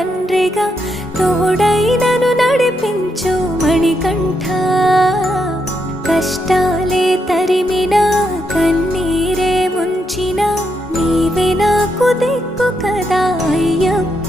తండ్రిగా తోడై నన్ను నడిపించు మణికంఠ. కష్టాలే తరిమినా కన్నీరే ముంచిన నీవే నాకు దిక్కు కదా అయ్యప్ప.